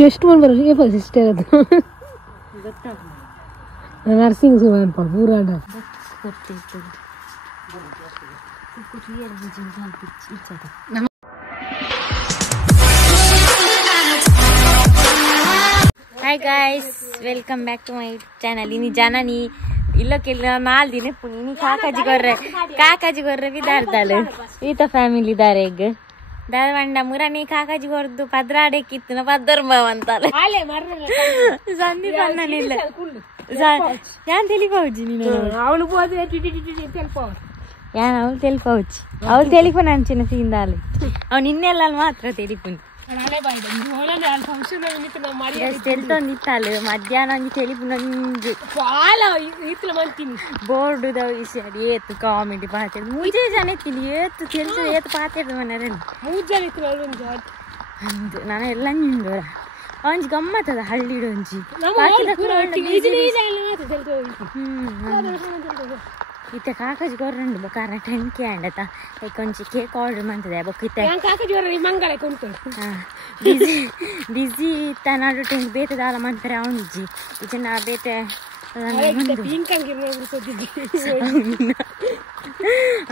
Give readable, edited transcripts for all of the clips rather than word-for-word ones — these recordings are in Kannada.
ಟೆಸ್ಟ್ ಮಾಡ್ಬಾರ ಸಿಸ್ಟರ್ ಅದು ನರ್ಸಿಂಗ್ ಸುಮಾರು ಪೂರಾಡ hi guys, welcome back to my channel. ಇನಿ ಜನ ನೀ ಇಲ್ಲಕ್ಕೆಲ್ಲ 4 ದಿನ ಪುನಿ ಕಾಕಾಜಿ ಗೊರ್ರೆ ಬಿದ್ದಾಡ್ತಾಳೆ. ಈತ ಫ್ಯಾಮಿಲಿ ಇದ್ದಾರೆ ಈಗ ದಾರವಂಡ ಮುರನಿ ಕಾಕಾಜಿ ಗೊರ್ದು ಪದ್ರಾಡಕ್ಕಿತ್ತು ನ ಪದ್ದರ್ಬಾವ್ ಅಂತಾಳೆ. ಸಂದೀಪ್ ಅನ್ನನಿಲ್ಲ ಯಾನ್ ತೆಲಿಪೌಜಿ ನೀನು ಅವಳು ಯಾನ್ ಅವಳು ತೆಲಿಪೌಜಿ ಅವಳು ತೆಲಿಪು ಅಂಚಿನ ಸೀಂದಾಲೆ ಅವ್ನು ಇನ್ನೆಲ್ಲ ಮಾತ್ರ ತೆಲಿಪುಂದು ನಿತ್ತಾಳು ಮಧ್ಯಾಹ್ನ ಬೋರ್ಡ್ ಏತು ಕಾಮಿಡಿ ಪಾತ್ರ ಮೂಜೆ ಜನ ಎತ್ತಿಲಿ ಏತು తెలుసు ಏತು ಪಾತ್ರ ಮನೆಯಲ್ಲಿ ಅಂದು ನಾನು ಎಲ್ಲ ನಿಂದೋರ ಒಂಜಿ ಗಮ್ಮತ್ತದ ಹಳ್ಳಿಡು ಒಂಜಿ ಇತ್ತೆ ಕಾಕಾಜಿ ಗೊರ್ರಂಡು ಬೊಕಾರ 10K ಅಂಡತ ಕೊಂಚ ಕೇಕ್ ಆರ್ಡರ್ ಮಾಡ್ತದೆ ಬೊಕ್ಕ ಬಿಸಿ ಇತ್ತ ನಾಡು ಟೆಂಕ್ ಬೇತದಾಲ ಮಾಡ್ತಾರೆ ಅವನಿಜ್ಜಿ ಈಚೆ ಬೇತೆ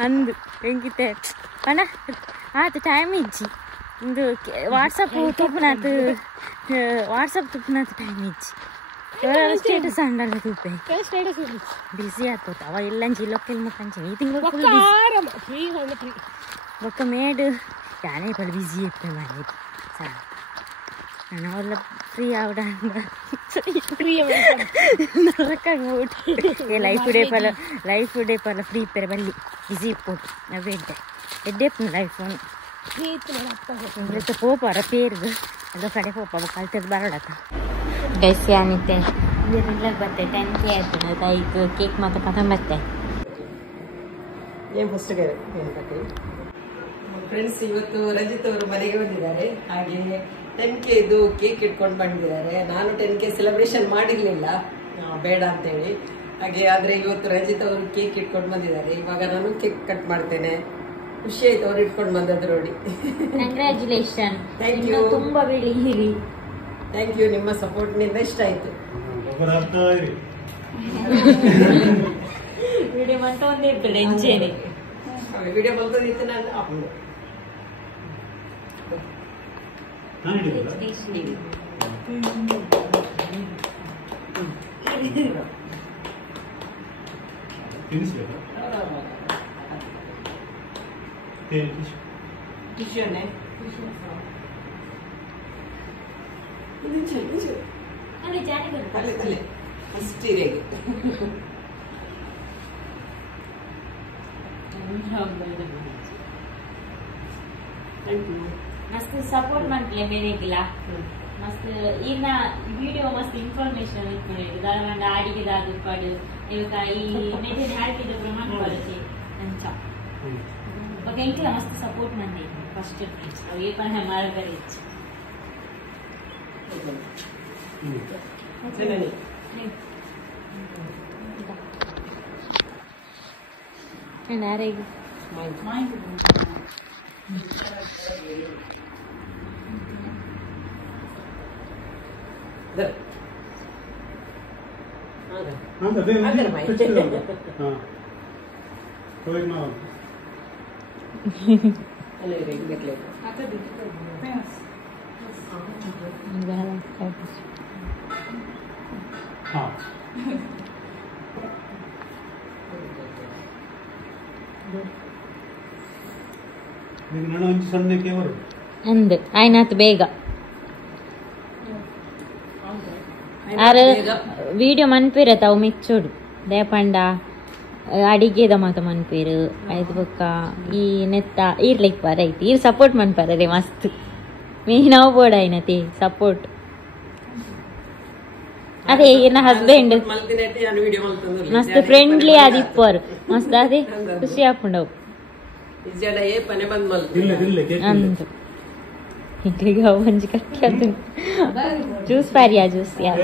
ಅಂದು ಹೆಂಗಿತ್ತೆ ಪಂಡ ಆತು ಟೈಮ್ ಇಜ್ಜಿ ಇಂದು ವಾಟ್ಸಪ್ ತುಪ್ಪನಾತು ಟೈಮ್ ಇಜ್ಜಿ ಸ್ಟೇಟಸ್ ಅಂಡಲ್ಲ ತೂಪೆ ಬಿಸಿ ಆಗ್ತದ ಅವ ಎಲ್ಲಂಜಿ ಲೊಕ್ಕಲ್ ಮುಖಂಚಿ ಈ ತಿಂಗಳು ಫುಲ್ ಬಿಸಿ ಬೊಕ್ಕ ಮೇಡ್ ಯಾನೇ ಪಲ್ ಬಿಸಿ ಇತ್ತು ಮನೆ ನಾವೆಲ್ಲ ಫ್ರೀ ಆವಡ ಲೈಫ್ ಡೇ ಪಲ ಫ್ರೀ ಇಪ್ಪರೆ ಬಲ್ಲಿ ಬಿಸಿ ಇಪ್ಪೋಡು ನಾವು ಎಡ್ಡೆ ಲೈಫ್ ಪೋಪಾರ ಪೇರ್ದು ಎಲ್ಲ ಕಡೆ ಪೋಪ ಕಲ್ತದ್ದು ಬರೋಡತ್ತ ಗೈಸ್ ಏನಿತ್ತೆ ಇದರಿಂದ ಬರ್ತೆ 10K ಆಯ್ತು ಈಗ ಕೇಕ್ ಮಾತ್ರ ಕಥಂ ಬರ್ತೆ ಫ್ರೆಂಡ್ಸ್ ಇವತ್ತು ರಂಜಿತ್ ಅವರು ಮನೆಗೆ ಬಂದಿದ್ದಾರೆ. ಹಾಗೆ 10K ಇದು ಕೇಕ್ ಇಟ್ಕೊಂಡು ಬಂದಿದ್ದಾರೆ. ನಾನು 10K ಸೆಲೆಬ್ರೇಷನ್ ಮಾಡಿರ್ಲಿಲ್ಲ ಬೇಡ ಅಂತೇಳಿ ಹಾಗೆ, ಆದ್ರೆ ಇವತ್ತು ರಂಜಿತ್ ಅವರು ಕೇಕ್ ಇಟ್ಕೊಂಡು ಬಂದಿದ್ದಾರೆ. ಇವಾಗ ನಾನು ಕೇಕ್ ಕಟ್ ಮಾಡ್ತೇನೆ. ಖುಷಿ ಆಯ್ತು ಅವ್ರು ಇಟ್ಕೊಂಡು ಬಂದದ್ದು ನೋಡಿ. ಕಂಗ್ರ್ಯಾಚುಲೇಷನ್. ಥ್ಯಾಂಕ್ ಯು, ತುಂಬಾ ಬೆಳಿಹಿರಿ. ಥ್ಯಾಂಕ್ ಯು, ನಿಮ್ಮ ಸಪೋರ್ಟ್ ನಿಂದ ಇಷ್ಟ ಆಯ್ತು. ವಿಡಿಯೋ ಮಾಡ್ತಾ ಒಂದೇ ಇರ್ತದೆ ಎಂಚೇನೆ ವಿಡಿಯೋ ಬಲ್ತದಿತ್ತು ನಾನು ಹಾಕೊಂಡು ಮಸ್ತ್ ಸಪೋರ್ಟ್ ಮಾಡ್ತಿಲ್ಲ ಮೇರೆಗಿಲ್ಲ ಮಸ್ತ್ ಈಗ ವಿಡಿಯೋ ಮಸ್ತ್ ಇನ್ಫಾರ್ಮೇಶನ್ ಇಟ್ಕೊಂಡಿದ್ದು ಧಾರವಾಡ ಅಡಿಗೆ ದಾದು ಇವಾಗ ಈ ಮೆಥಡ್ ಹಾಕಿದ ಪ್ರಮಾಣ ಬರುತ್ತೆ ಅಂಚ ಇವಾಗ ಎಂಕ್ಲ ಮಸ್ತ್ ಸಪೋರ್ಟ್ ಮಂದಿ ಫಸ್ಟ್ ಅವು ಈ ಪನ ಮಾಡಬಾರ ಹೆಚ್ಚು ಯಾರಿಗೆ ಅಂದ್ ಆಯ್ನಾತ್ ಬೇಗ ಆರ ವಿಡಿಯೋ ಮನ್ಪೇರ ತಾವು ಮೆಚ್ಚೋಡು ದೇಪಂಡ ಅಡಿಗೆದ ಮಾತ ಮನ್ಪೇರು ಆಯ್ತು ಬೊಕ್ಕ ಈ ನೆತ್ತ ಇರ್ಲಿಕ್ ಪಾರ ಐತಿ ಇರ್ ಸಪೋರ್ಟ್ ಮನ್ಪಾರೇ ಮಸ್ತ್ ಮೇ ನಾವು ಬೋಡ ಆಯ್ನತಿ ಸಪೋರ್ಟ್ ಅದೇ ನನ್ನ ಹಸ್ಬೆಂಡ್ ಮಸ್ತ್ ಫ್ರೆಂಡ್ಲಿ ಆದಿಪ್ಪರ್ ಮಸ್ತ್ ಅದೇ ಖುಷಿ ಹಾಕೊಂಡವು ಜನ ಏ ಪನೆ ಬಂದ್ ಮಲ್ತು ಅಂದು ಈಗ ಒಂಜಿ ಕಟ್ಟಿ ಅದು ಜ್ಯೂಸ್ ಪಾರಿಯಾ ಜ್ಯೂಸ್ ಯಾ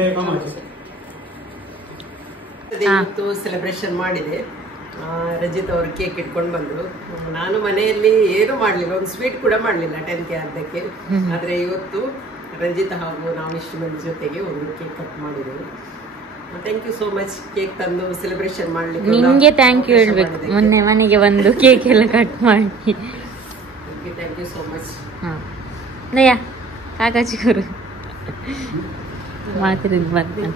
ಇವತ್ತು ಸೆಲೆಬ್ರೇಷನ್ ಮಾಡಿದೆ. ರಜಿತ್ ಅವರು ಕೇಕ್ ಇಟ್ಕೊಂಡು ಬಂದ್ರು. ನಾನು ಮನೆಯಲ್ಲಿ ಏನು ಮಾಡ್ಲಿಲ್ಲ, ಒಂದು ಸ್ವೀಟ್ ಕೂಡ ಮಾಡ್ಲಿಲ್ಲ 10th ಅರ್ಧಕ್ಕೆ. ಆದ್ರೆ ಇವತ್ತು ರಂಜಿತ್ ಹಾಗೂ ನಾವು ಇಷ್ಟು ಮಂದಿ ಜೊತೆಗೆ ಒಂದು ಕೇಕ್ ಕಟ್ ಮಾಡಿದೆವು. Thank you so much. Cake ತಂದು ಸೆಲೆಬ್ರೇಷನ್ ಮಾಡ್ಲಿಕ್ಕೆ ನಿಂಗೆ ಥ್ಯಾಂಕ್ ಯು ಹೇಳ್ಬೇಕು. ಮೊನ್ನೆ ಮನೆಗೆ ಬಂದು ಕೇಕ್ ಎಲ್ಲ ಕಟ್ ಮಾಡಿ ಥ್ಯಾಂಕ್ ಯು ಸೋ ಮಚ್. ನಯ್ಯ ಕಾಕಾಜಿ ಗುರು ಮಾತಿರೋದು ಬರ್ತಾನೆ.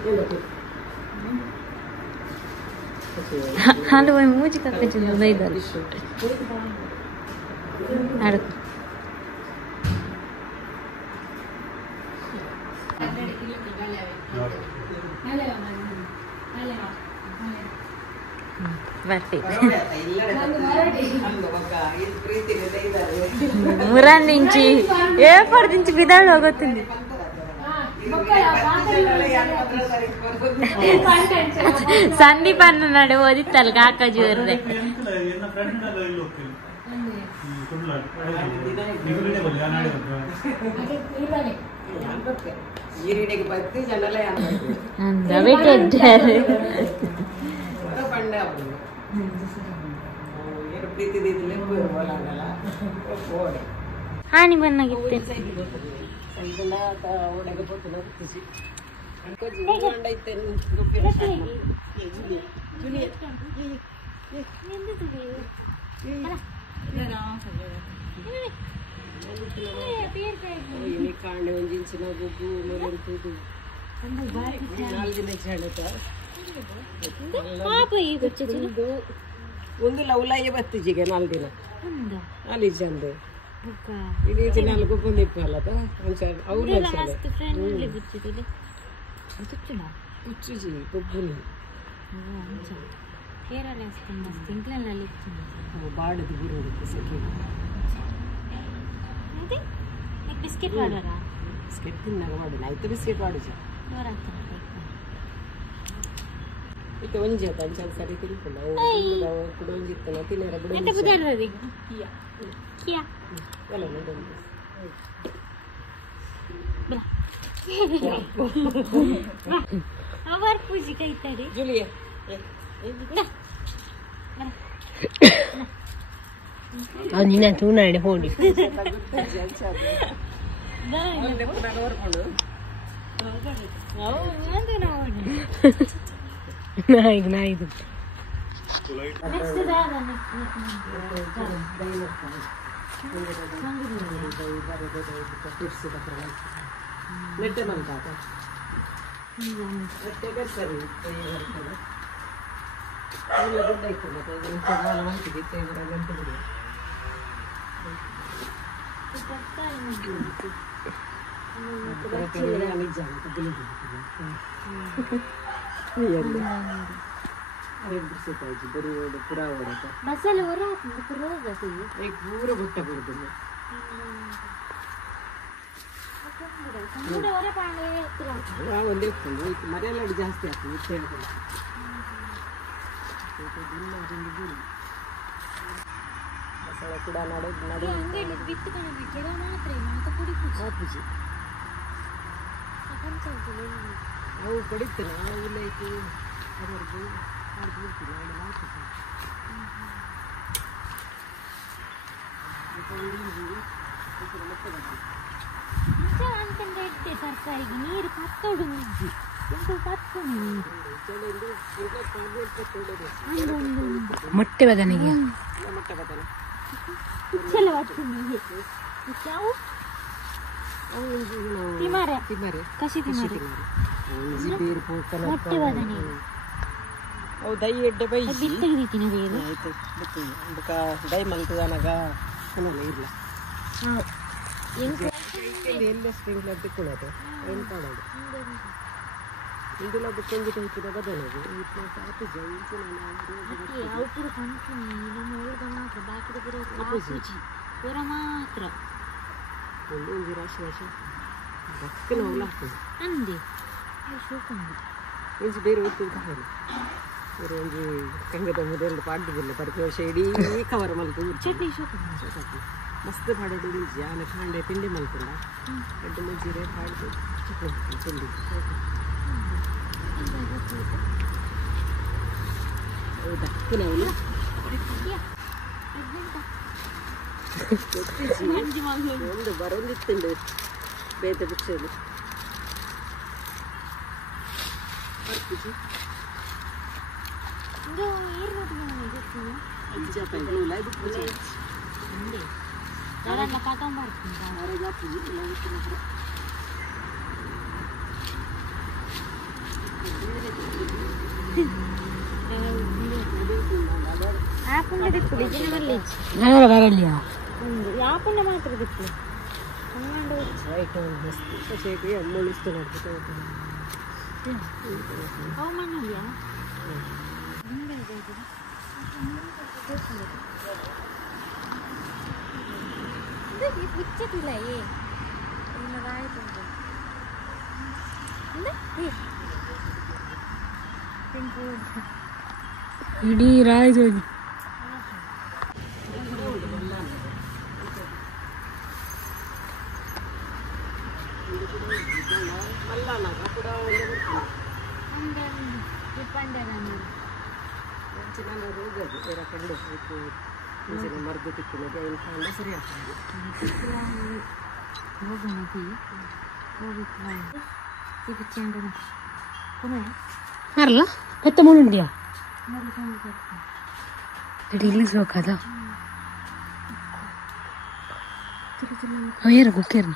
ಹಾಲು ಮೂಜಿ ಕಾಕಾಜಿ ಬೈದಾರೆ ಆಡಕು. ಮುರಾಂದಿಂಚಿ ಏಪರ್ದಿಂಚಿ ಬಿದಾಳು ಹೋಗುತ್ತೀನಿ. ಸಂದೀಪ್ ಅನ್ನ ನಡೆ ಓದಿತ್ತಲ್ಲ ಕಾಕಾಜಿ ಅವ್ರದ್ದೆ. ಹಾನಿ ಬನ್ನಾಗಿತ್ತೆ. ಒಂದು ಲವ್ಲಾಯ ಬತ್ತಿಜಿಗೆ 4 ದಿನ ಅಲ್ಲಿ ಚಂದ ಇದು 4 ಬಂದಿಪ್ಪಲ್ಲ ಅವ್ರು ಹುಚ್ಚುಜಿ ಕೊಬ್ಬುನಿ ಬಾಡದು ಬುರುಡು ಸೆಕೆ ಬಿಸ್ಕೆಟ್ ಮಾಡೋಣ. ಬಿಸ್ಕೆಟ್ ತಿನ್ನಾಗ ಮಾಡೋಣ ಆಯ್ತು. ಬಿಸ್ಕೆಟ್ ಮಾಡುದು ಇದು ಒಂಜಿ ಆತ ಅಂಚ ಸರಿ ತಿಳ್ಕೊಂಡ ಕೂಡ ಒಂಜಿತ್ತನ ತಿನ್ನರ ಬಿಡ ಅವರ್ ಪೂಜಿ ಕೈತಾರೆ ಜುಲಿಯಾ ನಿನ್ನ ತೂನಾಡಿ ಹೋಡಿ ನಾಯಿಗೆ ನಾಯಿದು ನೆಟ್ಟೆ ಮಲ್ಕಾತ ಸರಿ ದುಡ್ಡು ಆಯ್ತು ಮತ್ತೆ ಗಂಟೆ ಬಿಡಿ ಒಂದೇ ಮರೆಯಲ್ಲ ಜಾಸ್ತಿ ಆಗ್ತದೆ. ಕೂಡ ನಾವು ಕಡಿತೇನೆ ನಾವು ಲೈಕು ಅದರದ್ದು ತರಕಾರಿಗೆ ನೀರು ಕತ್ತೋಡು ಮುಜ್ಜಿ ಮೊಟ್ಟೆ ಬದನೆಗೆ ಡೈ ಮಲ್ತದನಗ ಇಲ್ಲ ಎಲ್ಲ ಸ್ಪ್ರಿಂಕ್ಲರ್ ತಿಕ್ಕೊಳ್ಳೋದು ಏನು ಕಾಣೋದು ಇದೆಲ್ಲ ಕೊಂಜಿ ಟೈಪಿನ ಬದಲಾಗಿ ಮಾತ್ರ ಒಂದು ರಾಶಿ ರಾಶಿ ಬಕ್ಕನ ಅವಲ ಆಗ್ತದೆ ಅಂದೆ ಒಂದು ಬೇರೆ ಹೋಗ್ತದೆ ಹೇಳಿ ಬೇರೆ ಒಂದು ಕಂಗದ ಮುದೆಲ್ಲ ಪಾಡ್ದಿಲ್ಲ 10 ವರ್ಷ ಇಡೀ ಕವರ್ ಮಲ್ತು ಚಟ್ನಿ ಮಸ್ತ್ ಪಾಡೋದು ಮುಂಚೆ ಆನೆ ಕಾಂಡೆ ತಿಂಡಿ ಮಲ್ಕೊಂಡ ಗಡ್ಡೆ ಮುಂಚೆ ಪಾಡ್ದು ತಿಂಡಿ ಹೌದಾ ಪುನಃ ಒಂದು ಬರೋಂದಿತ್ತುಂಡು ಬೇತ ಬಿಚ್ಚಲು ಯಾಪುಂಡ ಮಾತ್ರ ಬಿತ್ತು ಮುಳಿಸ್ತು ಬಿಚ್ಚತಿಲ್ಲ ಇಡೀ ರಾಯಜೋಗಿ ಮರ್ದು ತಿಕ್ಕಿನದೆ ಸರಿ ಆಗ್ತದೆ ಅಲ್ಲ ಪೆತ್ತ ಮುಳುಂಡಿಯಾ ಇಲ್ಲಿ ಸೋಕದ ಯಾರು ಕುಕ್ಕೇರ್ನ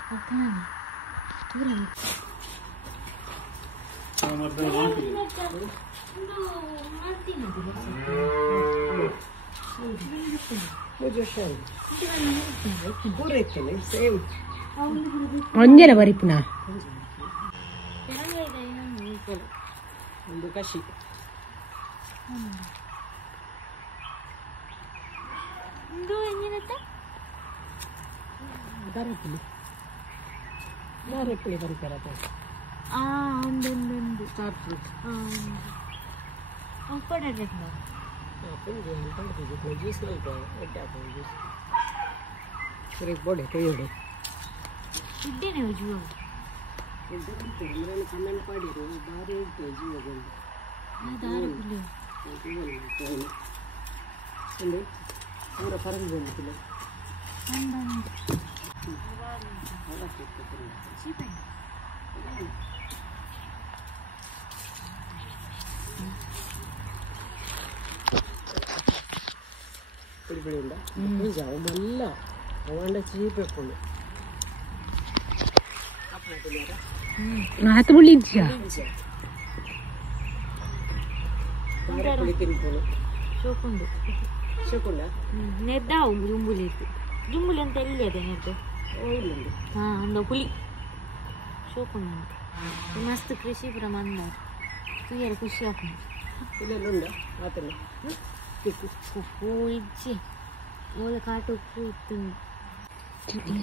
ಒಂಜನ ಬರಿಪುನ ಒಂದು ಕಷಿ ದಾರೆಪ್ಪಳಿ ಬರೀತಾರೆ ಒಂದೊಂದೊಂದು ಸ್ಟಾರ್ ಫ್ರೂಟ್ ಜ್ಯೂಸ್ ಎಡ್ಡೆ ಹಾಕೋದು ಜ್ಯೂಸ್ ಸರಿ ಬೋಡೆ ಕೈಯೋಡು ಇದ್ದೇನೆ ಜೀವ ಕಮೆಂಟ್ ಮಾಡಿರು ಭಾರಿ ಉಂಟು ಜೀವಗೊಂಡು ಒಂದು ಪೂರ ಪರಂಗಿ ಬಂದಿಲ್ಲ പിടിപിടിയുണ്ട് മല്ല അവൻ്റെ ചീപ്പെപ്പോഴും ನಾತು ಮುಳ್ಳಿ ಇದೆಯಾ ತಿನ್ಕೊಂಡು ಶೋಕುಂಡು ಶೋಕುಂಡ ನೆದ್ದಾವು ಜುಂಬುಲಿ ಇತ್ತು ಜುಂಬುಲಿ ಅಂತ ಎಲ್ಲಿ ಅದೇ ನೆದ್ದು ಇಲ್ಲುಂಡು ಒಂದು ಹುಲಿ ಶೋಕುಂಡು ಮಸ್ತ್ ಕೃಷಿ ಪ್ರಮಾಣ ತುಯ್ಯರು ಖುಷಿ ಹಾಕೊಂಡು ಇಲ್ಲೆಲ್ಲ ಆತಲ್ಲ ಉಪ್ಪು ಇಜ್ಜಿ ಮೂಲ ಕಾಟು ಉಪ್ಪು ಇತ್ತು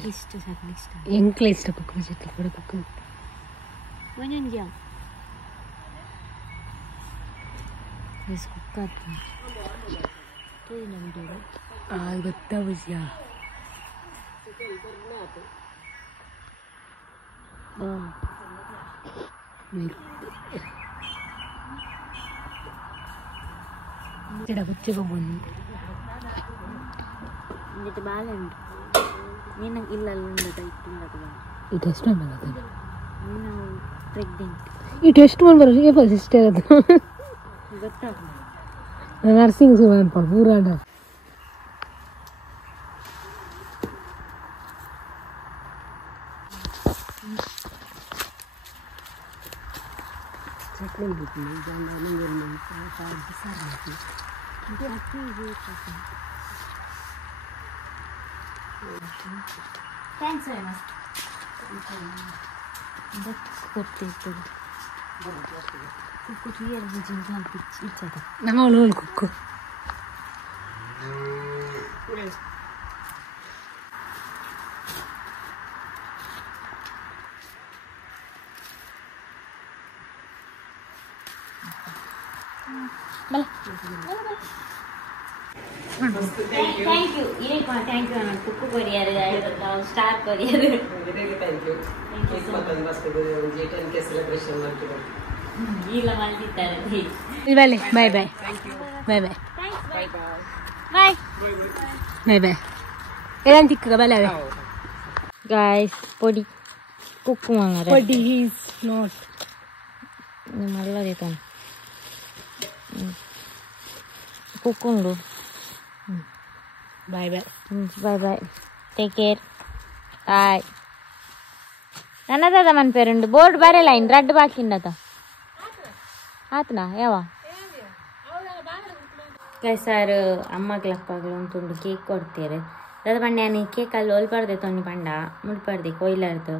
ಇಷ್ಟ ಸಾಕು ಇಷ್ಟ ಎಂಕ್ಲ ಇಷ್ಟ ಕುಕ್ಕ ಜೊತೆ ಕೂಡ ಕುಕ್ಕ ಒಂದೊಂದು ಕುಕ್ಕ ವಿಡಿಯೋ ಗೊತ್ತಾ ವಿಷಯ ಬುಚ್ಚಿಗೊಬ್ಬಂದು എന്നിട്ട് ബാലുണ്ട് ನೀನು ಇಲ್ಲ ಈ ಟೆಸ್ಟ್ ಬಂದ ನೀನು ಪ್ರೆಗ್ನೆಂಟ್ ಈ ಟೆಸ್ಟ್ ಬಂದು ಸಿಸ್ಟರ್ ಅದು ಗೊತ್ತಾಗ ನರ್ಸಿಂಗ್ ಸುಮಾರು ಪೂರಾಡ ಚಟ್ನಿ ಬಿಡ್ತೀನಿ ಥ್ಯಾಂಕ್ಸ್ ಕೊಡ್ತಿತ್ತು ಕುಕ್ಕು ತುಯ್ಯರು ಬುಜ್ಜಿ ಇಚ್ಚದ ನಮ್ಮ ಅವಳು ಕುಕ್ಕು ಬಲ ಥ್ಯಾಂಕ್ ಯು ಇರೇಪ ಥ್ಯಾಂಕ್ ಯು ನಾನು ಕುಕ್ಕು courier star courier really thank you cake ಮತ್ತೊಂದು ಮಸ್ತ್ 10K ಸೆಲೆಬ್ರೇಷನ್ ಮಾಡ್ತಿದ್ದಾರೆ ಇಲ್ಲ ಮಾಡ್ತಿದ್ದಾರೆ ಬಾಯ್ ಬಾಯ್ ಬಾಯ್ ಬಾಯ್ ಬಾಯ್ ಬಾಯ್ ಬಾಯ್ ಬಾಯ್ ಬಾಯ್ ಏನ್ ತಿಕ್ಕ ಬಲ ಗಾಯ್ಸ್ ಪೊಡಿ ಕುಕ್ಕು ಮಂಗಾರ ಪೊಡಿ ಈಸ್ ನಾಟ್ ನಿಮ್ಮಲ್ಲದಿತಾನೆ ಕುಕ್ಕು bye bye bye bye take care bye నన్నదా మన పేరుండు బోర్డు బారే లైన్ రెడ్ బాకిండత ఆతనా యావా సార్ ಅಮ್ಮಗಳ ಅಪ್ಪಗಳು ಅಂತುಂಡು ಕೇಕ್ ಕೊಡ್ತೀರಿ ದಾದ ಪಂಡೆ ನಾನು ಕೇಕ್ ಅಲ್ಲಿ ಒಲ್ಪಡ್ದೆ ತೊಂದು ಪಂಡ ಮುಡ್ಪಡ್ದೆ ಕೊಯ್ಲಾರ್ದು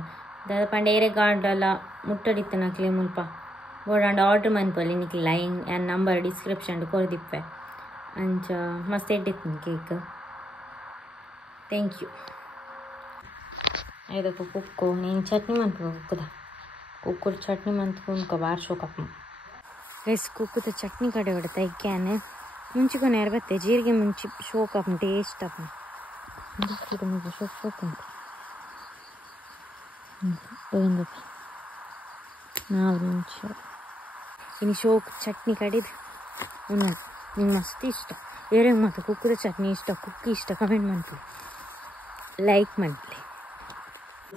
ದಾದ ಪಂಡೆ ಏರೆ ಗಾರ್ಡೆಲ್ಲ ಮುಟ್ಟಡಿತ್ತು ನಕ್ಲಿ ಮುಲ್ಪ ಬೋಡಾಂಡ ಆರ್ಡ್ರ್ ಮನ್ಪಲ್ಲಿ ನಿಕ್ಲಿ ಲೈನ್ ನನ್ನ ನಂಬರ್ ಡಿಸ್ಕ್ರಿಪ್ಷನ್ ಕೊಡ್ದಿಪ್ಪೆ ಅಂಚ ಮಸ್ತ್ ಇಟ್ಟಿತ್ತು ಕೇಕ್ ಥ್ಯಾಂಕ್ ಯು ಇದಕ್ಕೆ ಕುಕ್ಕು ನೀನು ಚಟ್ನಿ ಮಂತ್ಕೊ ಕುಕ್ಕದ ಕುಕ್ಕುಡು ಚಟ್ನಿ ಮಂತ್ಕೊಂಡ್ಕೊ ಬಾರ್ ಶೋಕಪ್ಪ ಗೈಸ್ ಕುಕ್ಕುದ ಚಟ್ನಿ ಕಡೆ ಹೊಡೆತ ಇಕ್ಕ್ಯಾನೆ ಮುಂಚಿಕೊನೆ ಬತ್ತೆ ಜೀರಿಗೆ ಮುಂಚಿ ಶೋಕಪ್ಪ ಟೇಸ್ಟ್ ಅಪ್ಪ ಶೋಕ ನಾವು ಮುಂಚೆ ಇನ್ನು ಶೋಕ್ ಚಟ್ನಿ ಕಡಿದು ಉಣ್ಣೋದು ನಿಂಗೆ ಮಸ್ತ್ ಇಷ್ಟ ಬೇರೆ ಮತ್ತು ಕುಕ್ಕುದ ಚಟ್ನಿ ಇಷ್ಟ ಕುಕ್ಕಿ ಇಷ್ಟ ಕಮೆಂಟ್ ಮಾಡ್ತೀವಿ ಲೈಕ್ ಮಾಡಲಿ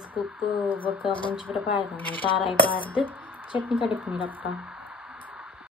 ಕುಕ್ಕು ಬೊಕ್ಕ ಮುಂಚೆ ಪಾಡ್ದು ತಾರಾಯಿ ಪಾಡ್ದು ಚಟ್ನಿ ಕಡಿಪುನಿರಪ್ಪ